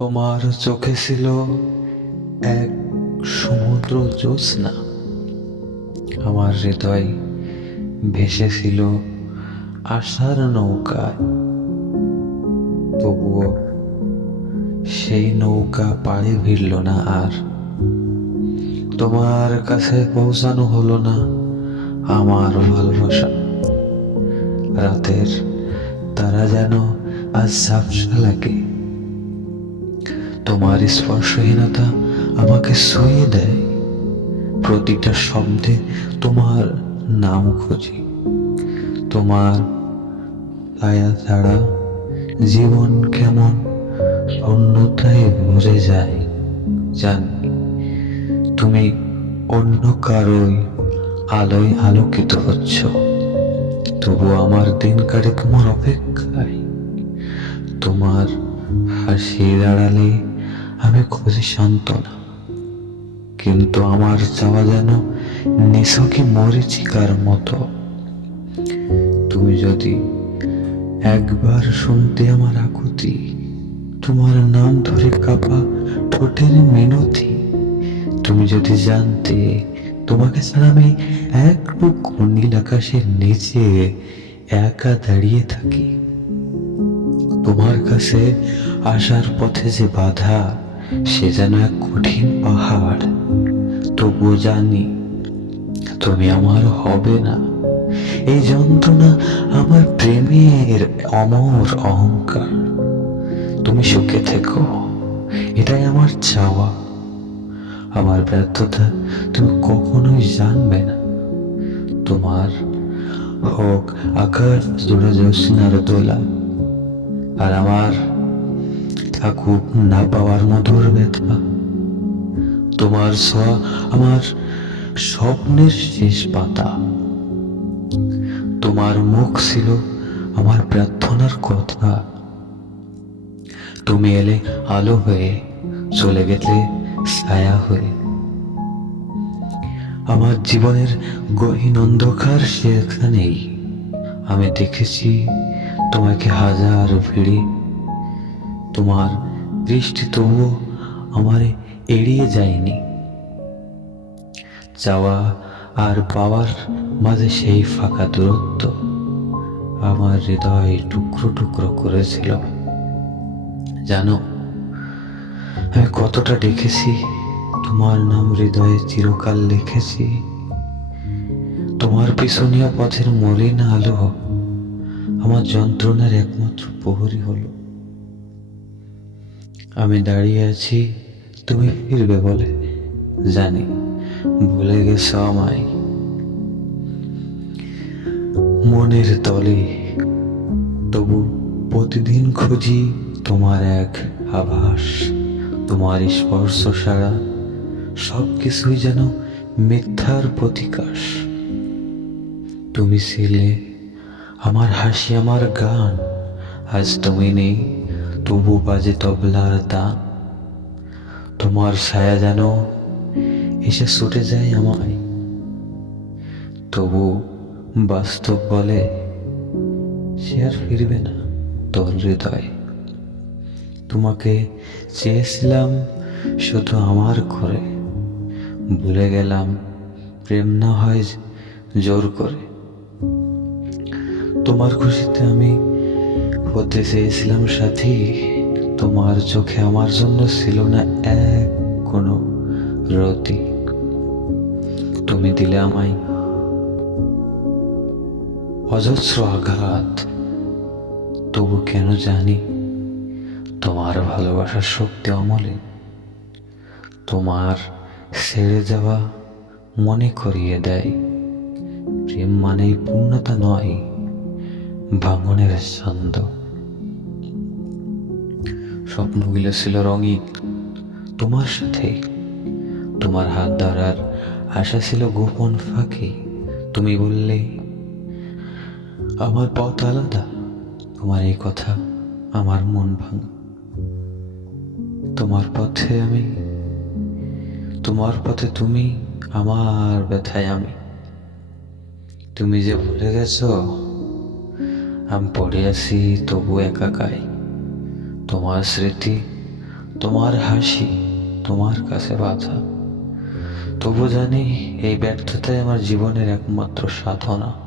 তোমার চোখে ছিল এক সমুদ্র জ্যোৎস্না, আমার হৃদয় ভেসেছিল আশার নৌকায়। তবুও সেই নৌকা পাড়ে ভিড়ল না, আর তোমার কাছে পৌঁছানো হলো না আমার ভালোবাসা। রাতের তারা যেন আজ ঝাপসা লাগে, তোমার স্পর্শহীনতা আমাকে ছুঁয়ে দেয়। প্রতিটা শব্দে তোমার নাম খুঁজি, তোমার ছায়া ছাড়া জীবন কেমন শূন্যতায় ভরে যায়। জানি তুমি অন্য কারোই আলোয় আলোকিত হচ্ছ, তবু আমার দিন কাটে তোমার অপেক্ষায়। তোমার হাসির আড়ালে আমি খুঁজি সান্ত্বনা, কিন্তু আমার চাওয়া যেন নিছকি মরীচিকার মতো। তুমি যদি একবার শুনতে আমার আকুতি, তোমার নাম ধরে কাঁপা ঠোঁটের মিনতি, তুমি যদি জানতে তোমাকে ছাড়া আমি এক টুকরো নীল আকাশের নিচে একা দাঁড়িয়ে থাকি। তোমার কাছে আসার পথে যে বাধা, সে যেন এক কঠিন পাহাড়। তবুও জানি তুমি আমার হবে না। এই যন্ত্রণা আমার প্রেমের অমর অহংকার। তুমি সুখে থেকো, এটাই আমার চাওয়া। আমার ব্যর্থতা তুমি কখনোই জানবে না। তোমার হোক আকাশ জুড়ে জ্যোৎস্নার দোলা, আর আমার থাকুক না পাওয়ার মধুর ব্যথা। তোমার ছোঁয়া আমার স্বপ্নের শেষ পাতা, তোমার মুখ ছিল আমার প্রার্থনার কথা। তুমি এলে আলো হয়ে, চলে গেলে ছায়া হয়ে। আমার জীবনের গহীন অন্ধকার সেখানেই আমি দেখেছি তোমাকে হাজার ভিড়ে। তোমার দৃষ্টি তবুও আমারে এড়িয়ে যায়নি। চাওয়া আর পাওয়ার মাঝে সেই ফাঁকা দূরত্ব আমার হৃদয় টুকরো টুকরো করেছিল। জানো আমি কতটা দেখেছি, তোমার নাম হৃদয়ে চিরকাল লিখেছি। তোমার পিছনীয় পথের মলিন আলো আমার যন্ত্রণার একমাত্র প্রহরী হলো। আমি দাঁড়িয়ে আছি তুমি ফিরবে বলে, জানি ভুলে গেছো আমায় মনের তলে। তবু প্রতিদিন খুঁজি তোমার এক আভাস। তোমার স্পর্শ ছাড়া সবকিছুই যেন মিথ্যার প্রতিকাশ। তুমি ছিলে আমার হাসি, আমার গান। আজ তুমি নেই, তবু বাজে তবলার তান। তোমার ছায়া যেন এসে ছুটে যায় আমায়, তবু বাস্তব বলে সে আর ফিরবে না তোর হৃদয়। তোমাকে চেয়েছিলাম শুধু আমার করে, ভুলে গেলাম প্রেম না হয় জোর করে। তোমার খুশিতে আমি হতে চেয়েছিলাম সাথী, তোমার চোখে আমার জন্য ছিল না এক কোনো রতি। তুমি দিলে আমায় অজস্র আঘাত, তবু কেন জানি তোমার ভালোবাসার শক্তি অমলিন। তোমার ছেড়ে যাওয়া মনে করিয়ে দেয় প্রেম মানেই পূর্ণতা নয়, ভাঙনের ছন্দ। স্বপ্নগুলো ছিল রঙিন তোমার সাথে, তোমার হাত ধরার আশা ছিল গোপন ফাঁকে। তুমি বললে আমার পথ আলাদা, তোমার এই কথা আমার মন ভাঙা। তোমার পথে আমি, তোমার পথে তুমি, আমার ব্যথায় আমি। তুমি যে ভুলে গেছো আমি পড়ে আছি তবু একাকাই। তোমার স্মৃতি তোমার হাসি তোমার কাছে বাধা, তবু জানি এই ব্যর্থতাই আমার জীবনের একমাত্র সাধনা।